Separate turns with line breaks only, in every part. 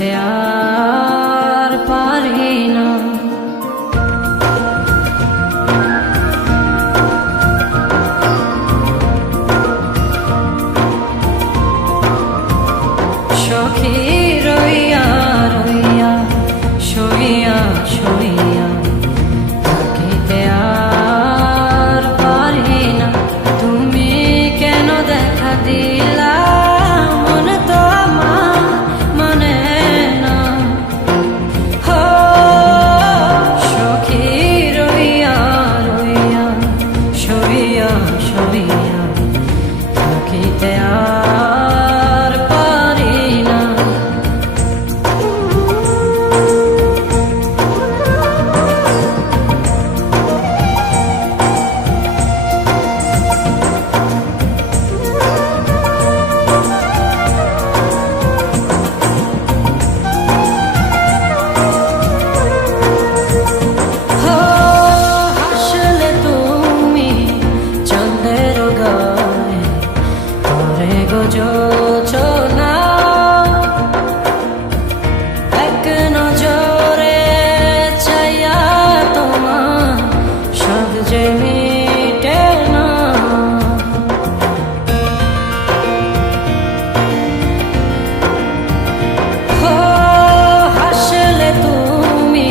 yeah. যোচনা এক নজরে চাইয়া তোমার সব যে মিটে না। হো, হাসলে তুমি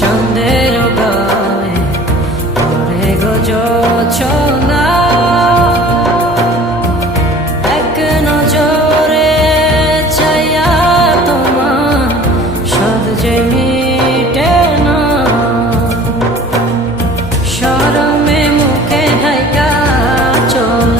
চন্দের গায়ে পরে গো যোচনা।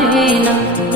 Marina.